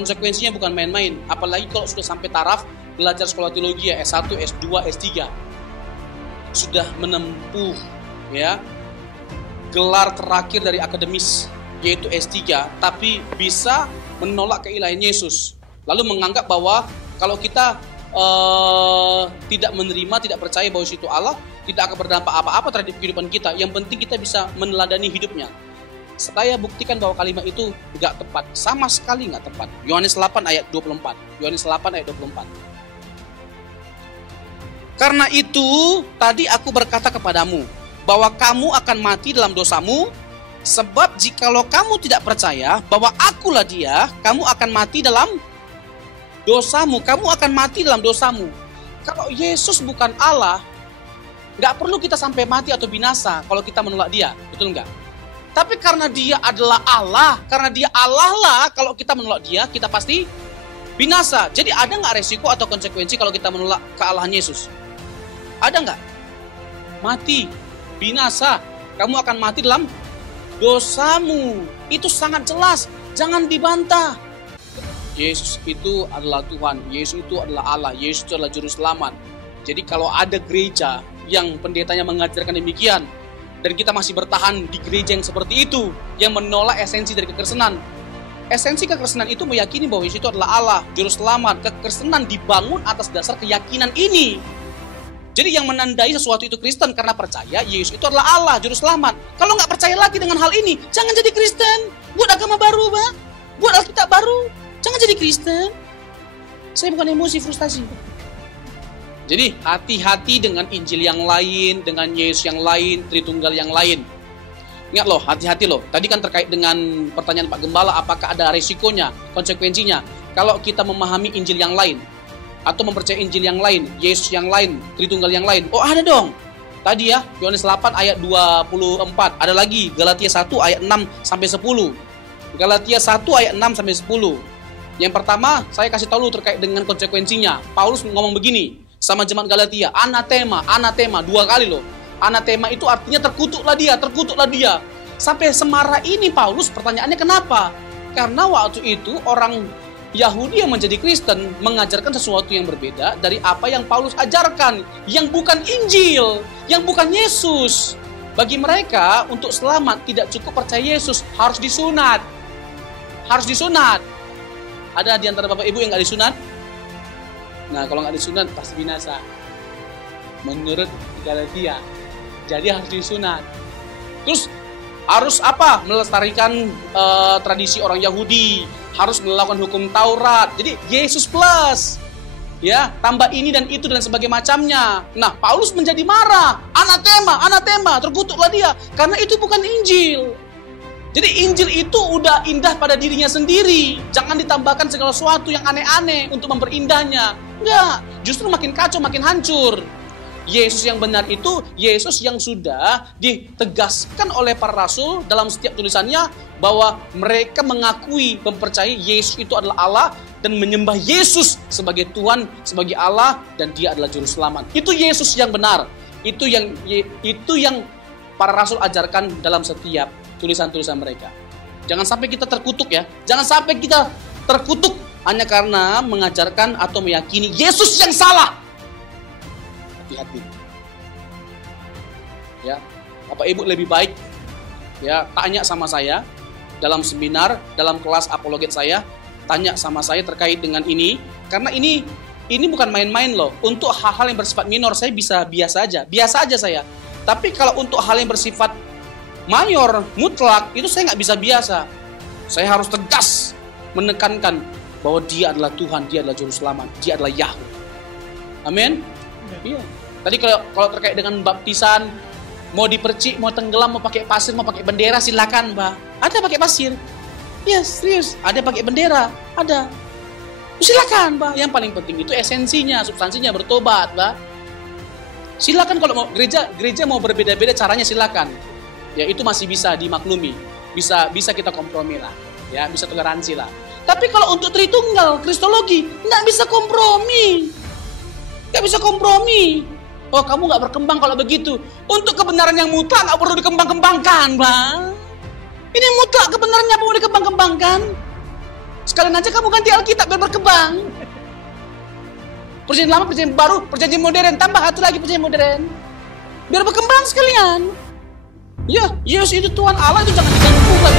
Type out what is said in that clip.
Konsekuensinya bukan main-main. Apalagi kalau sudah sampai taraf belajar sekolah teologi ya, S1, S2, S3. Sudah menempuh ya gelar terakhir dari akademis, yaitu S3, tapi bisa menolak keilahian Yesus. Lalu menganggap bahwa kalau kita tidak menerima, tidak percaya bahwa itu Allah, tidak akan berdampak apa-apa terhadap kehidupan kita. Yang penting kita bisa meneladani hidupnya. Saya buktikan bahwa kalimat itu tidak tepat. Sama sekali tidak tepat. Yohanes 8 ayat 24. Yohanes 8 ayat 24. Karena itu, tadi aku berkata kepadamu, bahwa kamu akan mati dalam dosamu, sebab jikalau kamu tidak percaya bahwa akulah dia, kamu akan mati dalam dosamu. Kamu akan mati dalam dosamu. Kalau Yesus bukan Allah, nggak perlu kita sampai mati atau binasa kalau kita menolak dia. Betul nggak? Tapi karena dia adalah Allah, karena dia Allah lah, kalau kita menolak dia, kita pasti binasa. Jadi ada nggak resiko atau konsekuensi kalau kita menolak kealahan Yesus? Ada nggak? Mati, binasa, kamu akan mati dalam dosamu. Itu sangat jelas, jangan dibantah. Yesus itu adalah Tuhan, Yesus itu adalah Allah, Yesus itu adalah Juru Selamat. Jadi kalau ada gereja yang pendetanya mengajarkan demikian, dan kita masih bertahan di gereja yang seperti itu, yang menolak esensi dari kekristenan. Esensi kekristenan itu meyakini bahwa Yesus itu adalah Allah, Juru Selamat. Kekristenan dibangun atas dasar keyakinan ini. Jadi yang menandai sesuatu itu Kristen karena percaya Yesus itu adalah Allah, Juru Selamat. Kalau nggak percaya lagi dengan hal ini, jangan jadi Kristen. Buat agama baru, Pak. Buat Alkitab baru. Jangan jadi Kristen. Saya bukan emosi, frustasi. Jadi hati-hati dengan Injil yang lain, dengan Yesus yang lain, Tritunggal yang lain. Ingat loh, hati-hati loh. Tadi kan terkait dengan pertanyaan Pak Gembala, apakah ada resikonya, konsekuensinya kalau kita memahami Injil yang lain atau mempercayai Injil yang lain, Yesus yang lain, Tritunggal yang lain. Oh ada dong. Tadi ya, Yohanes 8 ayat 24. Ada lagi, Galatia 1 ayat 6 sampai 10. Galatia 1 ayat 6 sampai 10. Yang pertama, saya kasih tahu terkait dengan konsekuensinya. Paulus ngomong begini sama jemaat Galatia, anatema, anatema, 2 kali loh. Anatema itu artinya terkutuklah dia. Sampai semarah ini Paulus, pertanyaannya kenapa? Karena waktu itu orang Yahudi yang menjadi Kristen mengajarkan sesuatu yang berbeda dari apa yang Paulus ajarkan, yang bukan Injil, yang bukan Yesus. Bagi mereka untuk selamat tidak cukup percaya Yesus, harus disunat. Harus disunat. Ada di antara Bapak Ibu yang nggak disunat? Nah, kalau nggak disunat pasti binasa. Menurut Galatia. Jadi harus disunat. Terus harus apa? Melestarikan tradisi orang Yahudi. Harus melakukan hukum Taurat. Jadi Yesus plus. Ya, tambah ini dan itu dan sebagainya macamnya. Nah, Paulus menjadi marah. Anatema, terkutuklah dia. Karena itu bukan Injil. Jadi Injil itu udah indah pada dirinya sendiri. Jangan ditambahkan segala sesuatu yang aneh-aneh untuk memperindahnya. Enggak, justru makin kacau, makin hancur. Yesus yang benar itu Yesus yang sudah ditegaskan oleh para rasul dalam setiap tulisannya bahwa mereka mengakui, mempercayai Yesus itu adalah Allah dan menyembah Yesus sebagai Tuhan, sebagai Allah, dan Dia adalah Juru Selamat. Itu Yesus yang benar. Itu yang para rasul ajarkan dalam setiap tulisan-tulisan mereka. Jangan sampai kita terkutuk ya. Jangan sampai kita terkutuk hanya karena mengajarkan atau meyakini Yesus yang salah. Hati-hati. Ya, Bapak Ibu lebih baik ya tanya sama saya dalam seminar, dalam kelas apologet saya, tanya sama saya terkait dengan ini, karena ini bukan main-main loh. Untuk hal-hal yang bersifat minor saya bisa biasa aja saya. Tapi kalau untuk hal yang bersifat mayor, mutlak, itu saya nggak bisa biasa. Saya harus tegas menekankan bahwa Dia adalah Tuhan, Dia adalah Juru Selamat, Dia adalah Yahweh. Amin. Iya. Tadi kalau terkait dengan baptisan, mau dipercik, mau tenggelam, mau pakai pasir, mau pakai bendera, silakan, Mbak. Ada pakai pasir? Iya, serius. Ada pakai bendera? Ada. Silakan, Mbak. Yang paling penting itu esensinya, substansinya, bertobat, Mbak. Silakan kalau mau gereja mau berbeda-beda caranya, silakan. Ya itu masih bisa dimaklumi, bisa kita kompromi lah, ya bisa toleransi lah. Tapi kalau untuk Tritunggal, Kristologi, nggak bisa kompromi. Oh kamu nggak berkembang kalau begitu. Untuk kebenaran yang mutlak nggak perlu dikembang-kembangkan, Bang. Ini mutlak kebenarannya perlu dikembang-kembangkan. Sekalian aja kamu ganti Alkitab biar berkembang. Perjanjian lama, perjanjian baru, perjanjian modern, tambah satu lagi perjanjian modern. Biar berkembang sekalian. Ya, Yesus itu Tuhan Allah itu jangan diganggu gugat.